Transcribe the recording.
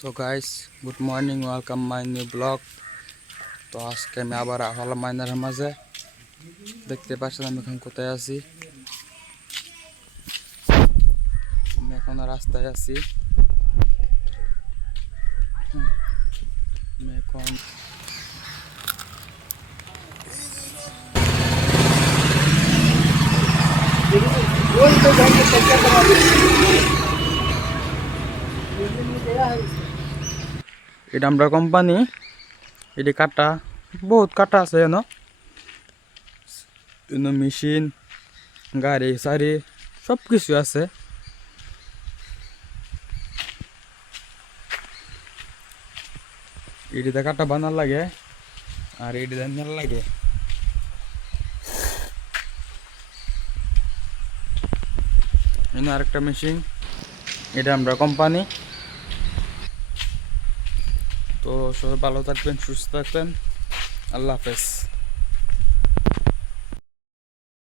তো guys, good morning, welcome my new blog. তো আজকে আমি আবার আহলাম মাইনারের মাঝে। দেখতে পাচ্ছেন আমি এখন কোথায় আছি। আমি এখন রাস্তায় আছি। আমি এখন এটা আমরা কোম্পানি, এটি কাটা বহুত কাটা আছে মেশিন, গাড়ি সারি সব কিছু আছে। এটিতে কাটা বানার লাগে আর এটিতে নেল লাগে। আরেকটা মেশিন, এটা আমরা কোম্পানি। তো সবাই ভালো থাকবেন, সুস্থ থাকবেন। আল্লাহ হাফেজ।